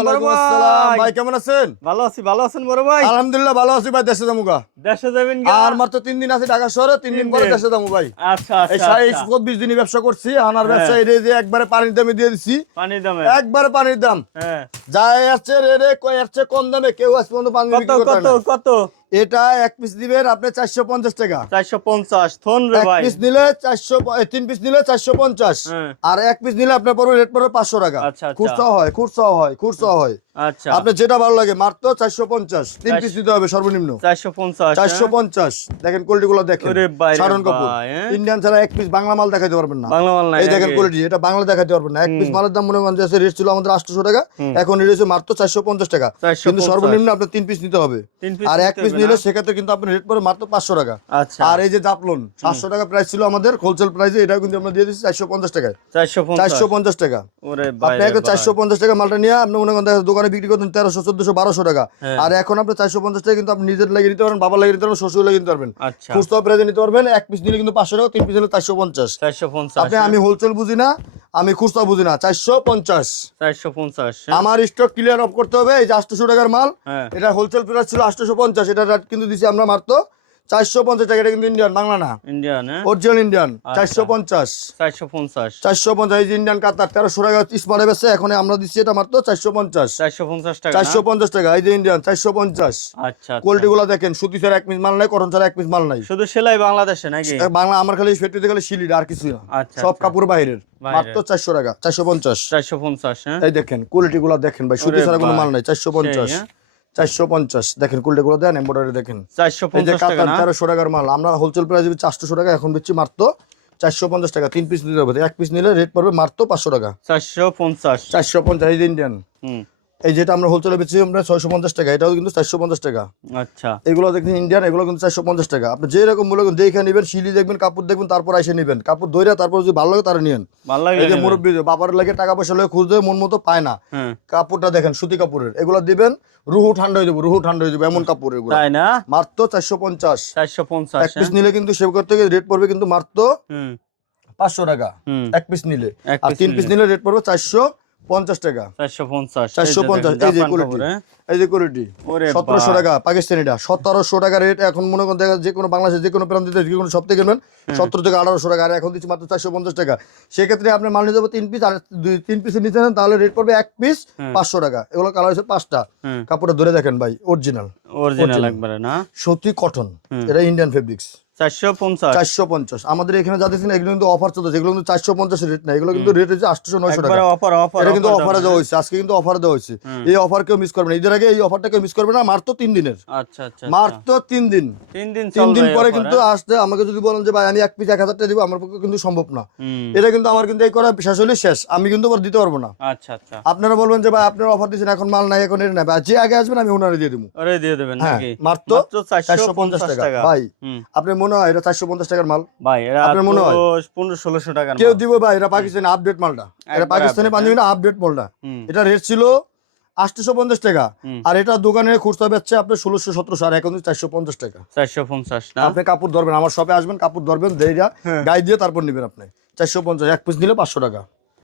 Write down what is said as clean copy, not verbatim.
আলাইকুম বড় ভাই। ভাই কেমন আছেন? ভালো আছেন বড় ভাই? আলহামদুলিল্লাহ ভালো আছি ভাই। দেশে যামুগা। দেশে যাবেন কি? আর মাত্র 3 দিন আছে ঢাকা শহরে, 3 দিন পরে দেশে যামু ভাই। আচ্ছা এই আচ্ছা। 24 দিনই ব্যবসা করছি। আনার ব্যবসা এই যে একবারে পানির দামে দিয়ে দিছি। পানির দামে একবারে পানির দাম। হ্যাঁ। যায় আছে রে কই আছে কম দামে কেউ আজ পর্যন্ত পানি বিক্রি করতে কত না। কত? এটা এক পিস দিবেন আপনি 450 টাকা। 450 থন রে এক ভাই। পিস নিলে 400, 3 পিস নিলে 450। হ্যাঁ। আর এক পিস নিলে আপনার পড়বে রেট পড়বে 500 টাকা। আচ্ছা, আচ্ছা। খুচরা হয়। আচ্ছা। আপনার যেটা ভালো লাগে মাত্র 450। 3 পিস দিতে হবে সর্বনিম্ন। 450 450। দেখেন কোয়ালিটি গুলো দেখেন। ওরে ভাই রে সারন কাপড়। ভাই, হ্যাঁ? ইন্ডিয়ান ছাড়া এক পিস বাংলা মাল দেখাইতে পারবেন না। বাংলা মাল নাই এই দেখেন নাকি? কোয়ালিটি, এটা বাংলা দেখাইতে পারবেন না। এক পিস মালের দাম মনে করেন যে রেট ছিল আমাদের 800 টাকা, এখন রেট হচ্ছে মাত্র 450 টাকা। 450 কিন্তু সর্বনিম্ন আপনি 3 পিস নিতে হবে। 3 পিস আর এক নিতে পিস হবে নিলে না? সেক্ষেত্রে কিন্তু আপনার রেট পড়ে মাত্র 500 টাকা। আচ্ছা। আর এই যে জাপলন 700 টাকা প্রাইস ছিল আমাদের হোলসেল প্রাইসে, এটাও কিন্তু আমরা দিয়ে দিচ্ছি 450 টাকায়। 450 450 টাকা। ওরে ভাই আপনি রে একটা ভাই। 450 টাকা মালটা নিয়ে আপনি মনে করেন দোকানে বিক্রি করতেন 1300, 1400, 1200 টাকা। হ্যাঁ। আর এখন আপনি 450 টাকা কিন্তু আপনি নিজের লাগিয়ে নিতে পারবেন, বাবার লাগিয়ে নিতে পারবেন, শ্বশুর লাগিয়ে নিতে পারবেন। আচ্ছা। খুচরা প্রাইসে নিতে পারবেন। এক পিস নিলে কিন্তু 500 টাকা, 3 পিস নিলে 450। 450 আপনি আমি হোলসেল বুঝি না, আমি খুচরা বুঝি না। 450 450 আমার স্টক ক্লিয়ার অফ করতে হবে। এই যে 800 টাকার মাল, হ্যাঁ। এটা হোলসেল প্রাইস ছিল 850, এটা রেট কিন্তু দিছি আমরা মাত্র 450 টাকা। এটা কিন্তু ইন্ডিয়ান, বাংলা না, ইন্ডিয়ান হ্যাঁ। Original Indian. আচ্ছা। 450 450 এই যে ইন্ডিয়ান কাতার 1300 টাকা স্মার্টে বেচছে, এখন আমরা দিচ্ছি এটা মাত্র 450 450 টাকা না? 450 টাকা। এই যে ইন্ডিয়ান 450। আচ্ছা কোয়ালিটি গুলো দেখেন, সুতি ছাড়া এক পিস মাল নাই, কটন ছাড়া এক পিস মাল নাই। শুধু সেলাই বাংলাদেশে নাকি? বাংলা আমার খালি ফ্যাক্টরিতে খালি শিলির, আর কিছু না। আচ্ছা, সব আচ্ছা। কাপড় বাইরের। বাইরের। মাত্র 400 টাকা। 450 450 হ্যাঁ। এই দেখেন কোয়ালিটি গুলো দেখেন ভাই, সুতি ওরে ছাড়া কোনো ভাই। মাল নাই। 450 সেই, হ্যাঁ? 450 দেখেন কোয়ালিটি গুলো দেন, এমব্রয়ডারি দেখেন। এই যে 450 টাকা কাতার না? 1300 টাকার মাল আমরা হোলসেল প্রাইস দিচ্ছি 800 টাকা, এখন দিচ্ছি মাত্র 450 টাকা। 3 পিস নিতে হবে, এক পিস নিলে রেট পড়বে মাত্র 500 টাকা। 450 450 এই যে ইন্ডিয়ান। হুম। এই যেটা আমরা হোলসেলে বেচছি আমরা 650 টাকা, এটাও কিন্তু 450 টাকা। আচ্ছা। এগুলো দেখেন ইন্ডিয়ান, এগুলো কিন্তু 450 টাকা। আপনি যে রকম মূল্য দেখে নেবেন, শিলি দেখবেন, কাপড় দেখবেন, তারপর এসে নেবেন। কাপড় ধরে তারপর যদি ভালো লাগে তারা নিয়েন। ভালো লাগে এই যে মুরব্বী বাবার লাগে টাকা পয়সা লাগে খুঁজতে মন মতো পায় না, হ্যাঁ। কাপড়টা দেখেন সুতি কাপড়ের, এগুলো দিবেন রুহু ঠান্ডা হয়ে যাবে, রুহু ঠান্ডা হয়ে যাবে এমন কাপড় এগুলো। তাই না? মাত্র 450। 450 এক পিস নিলে কিন্তু সেভ করতে গেলে রেট পড়বে কিন্তু মাত্র হুম 500 টাকা হুম। এক পিস নিলে। এক আর পিস 3 পিস নিলে রেট পড়বে 450 টাকা। 450 450 এই যে কোয়ালিটি, এই যে কোয়ালিটি ওরে 1700 টাকা পাকিস্তানিটা, 1700 টাকা রেট। এখন মনে করেন দেখা যে কোনো বাংলাদেশে যে কোনো প্রান্তে যে কোনো সব থেকে কিনবেন 17 থেকে 1800 টাকা, আর এখন দিচ্ছি মাত্র 450 টাকা। সেক্ষেত্রে আপনি মাল নিতে হবে 3 পিস, আর 3 পিসে নিতে নেন তাহলে রেট পড়বে এক পিস 500 টাকা। এগুলো কালার হচ্ছে 5টা। কাপড়টা ধরে দেখেন ভাই, অরিজিনাল একবারে না? সত্যি কটন, এটা ইন্ডিয়ান ফেব্রিক্স। 450 450 আমাদের এখানে যা দেখছেন এগুলো কিন্তু অফার চলছে, এগুলো কিন্তু 450 রেট না, এগুলো কিন্তু রেট হচ্ছে 800, 900 টাকা। একবারে অফার এটা কিন্তু অফারে দেওয়া হয়েছে, আজকে কিন্তু অফারে দেওয়া হয়েছে। এই অফার কেউ মিস করবে না, ঈদের আগে এই অফারটা কেউ মিস করবে না। মাত্র 3 দিনের, আচ্ছা আচ্ছা। মাত্র 3 দিন। 3 দিন পরে কিন্তু আসতে আমাকে যদি বলেন যে ভাই আমি এক পিস 1000 টাকা দিব, আমার পক্ষে কিন্তু সম্ভব না। এটা কিন্তু আমার কিন্তু এই করা শেষ হলে শেষ, আমি কিন্তু আর দিতে পারবো না। আচ্ছা আচ্ছা। আপনারা বলবেন যে ভাই আপনারা অফার দিচ্ছেন, এখন মাল নাই, এখন এটা নাই, যে আগে আসবেন আমি ওনারে দিয়ে দেবো। আরে দিয়ে দেবেন হ্যাঁ, নাকি? মাত্র 450 টাকা। ভাই আপনার মনে হয় এটা 450 টাকার মাল? ভাই এরা আপনার মনে হয় 1500-1600 টাকা কেউ দিব ভাই? এটা পাকিস্তানি আপডেট মালটা, এটা পাকিস্তানি পাঞ্জাবি না, আপডেট মালটা। এটা রেট ছিল 850 টাকা, আর এটা দোকানে খুচরা বেচছে আপনার 1600, 1700, আর এখন 450 টাকা। 450 না? আপনি কাপড় ধরবেন, আমার শপে আসবেন, কাপড় ধরবেন, দেইরা গায়ে দিয়ে তারপর নেবেন আপনি। 450 এক পিস নিলে 500 টাকা।